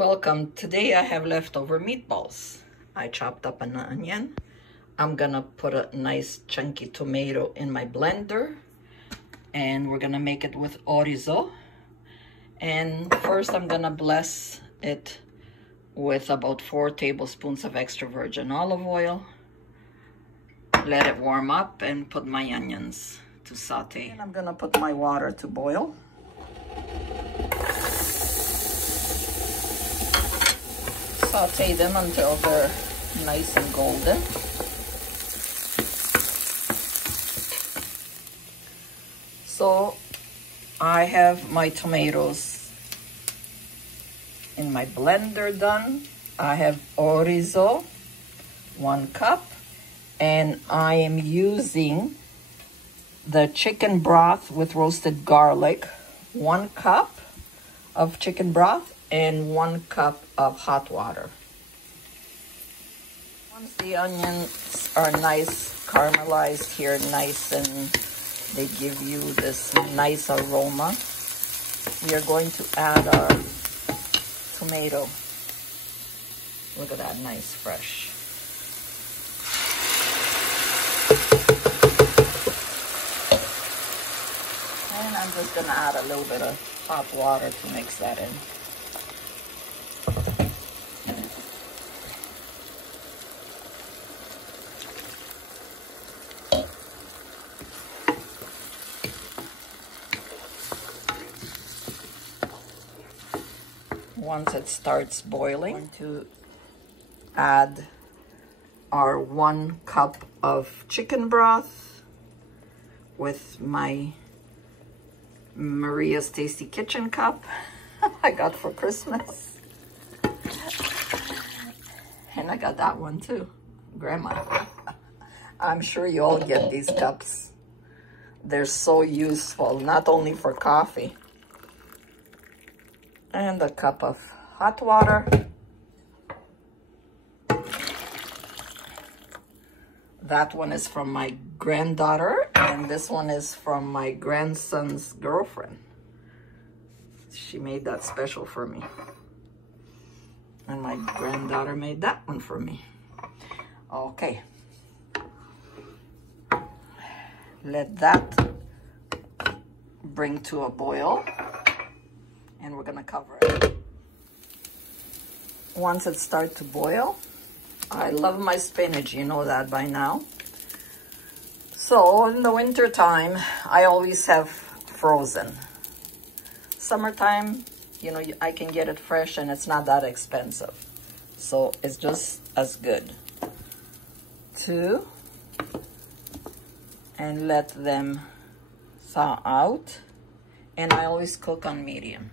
Welcome. Today I have leftover meatballs. I chopped up an onion. I'm gonna put a nice chunky tomato in my blender, and we're gonna make it with orzo. And first I'm gonna bless it with about 4 tablespoons of extra virgin olive oil. Let it warm up and put my onions to saute. And I'm gonna put my water to boil. Saute them until they're nice and golden. So I have my tomatoes in my blender done. I have orzo, 1 cup, and I am using the chicken broth with roasted garlic, 1 cup of chicken broth and 1 cup of hot water. Once the onions are nice caramelized here, nice, and they give you this nice aroma, we are going to add our tomato. Look at that, nice fresh. And I'm just gonna add a little bit of hot water to mix that in. Once it starts boiling, I'm going to add our 1 cup of chicken broth with my Maria's Tasty Kitchen cup I got for Christmas. And I got that one too, Grandma. I'm sure you all get these cups. They're so useful, not only for coffee. And a cup of hot water. That one is from my granddaughter, and this one is from my grandson's girlfriend. She made that special for me. And my granddaughter made that one for me. Okay. Let that bring to a boil. And we're gonna cover it. Once it starts to boil, I love my spinach, you know that by now. So in the winter time, I always have frozen. Summertime, you know, I can get it fresh and it's not that expensive. So it's just as good. 2, and let them thaw out. And I always cook on medium.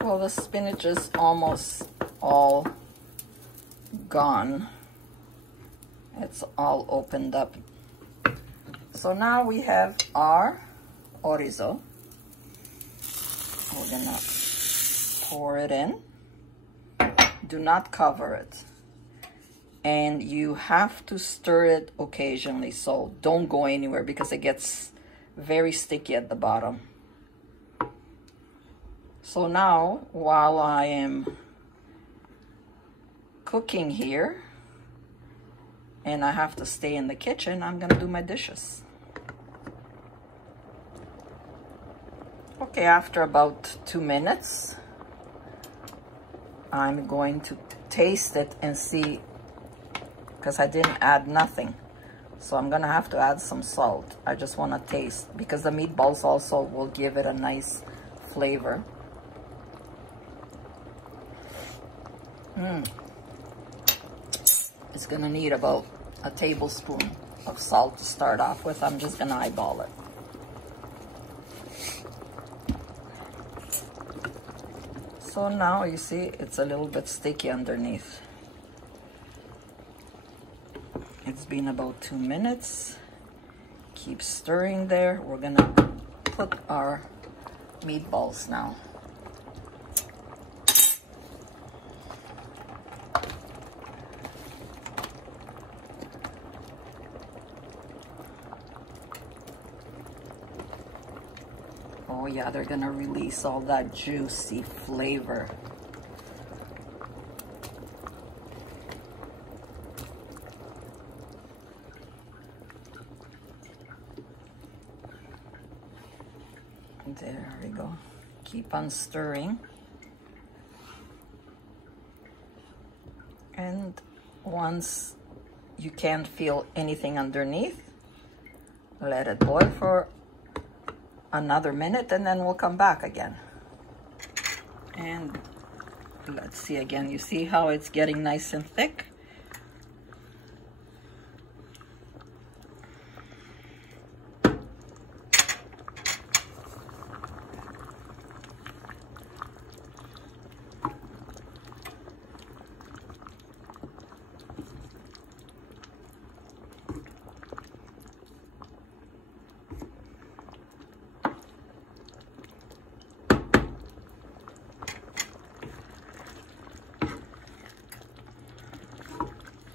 Well, the spinach is almost all gone. It's all opened up. So now we have our orzo. We're gonna pour it in. Do not cover it. And you have to stir it occasionally, so don't go anywhere because it gets very sticky at the bottom. So now, while I am cooking here, and I have to stay in the kitchen, I'm gonna do my dishes. Okay, after about 2 minutes, I'm going to taste it and see, because I didn't add nothing. So I'm gonna have to add some salt. I just wanna taste, because the meatballs also will give it a nice flavor. It's gonna need about a tablespoon of salt to start off with. I'm just gonna eyeball it. So now you see it's a little bit sticky underneath. It's been about 2 minutes. Keep stirring there. We're gonna put our meatballs now. Oh yeah, they're gonna release all that juicy flavor. There we go. Keep on stirring. And once you can't feel anything underneath, let it boil for another minute and then we'll come back again. And let's see again. You see how it's getting nice and thick?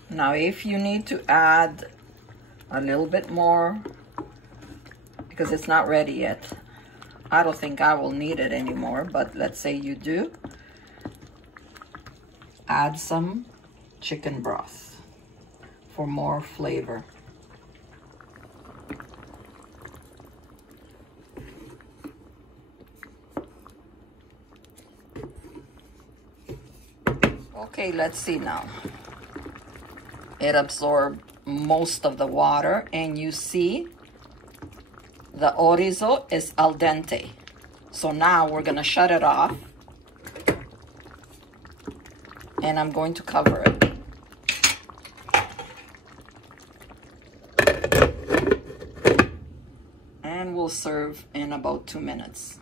Now, if you need to add a little bit more, because it's not ready yet, I don't think I will need it anymore, but let's say you do, add some chicken broth for more flavor. Okay, let's see now. It absorbed most of the water, and you see the orzo is al dente. So now we're gonna shut it off, and I'm going to cover it. And we'll serve in about 2 minutes.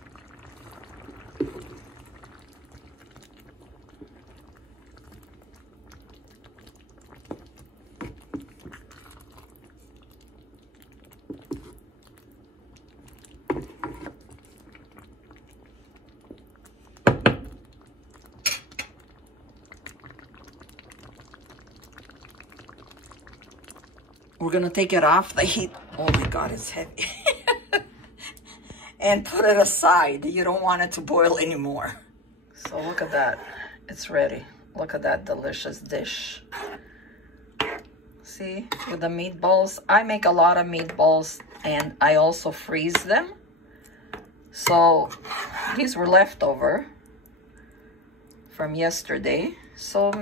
We're gonna take it off the heat. Oh my God, it's heavy. And put it aside. You don't want it to boil anymore. So look at that, it's ready. Look at that delicious dish. See, with the meatballs, I make a lot of meatballs and I also freeze them. So these were leftover from yesterday. So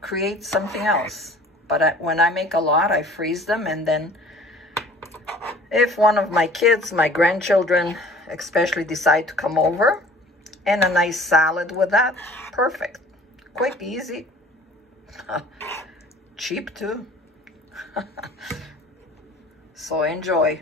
create something else. But when I make a lot, I freeze them, and then if one of my kids, my grandchildren especially, decide to come over, and a nice salad with that, perfect. Quick, easy, cheap too. So enjoy.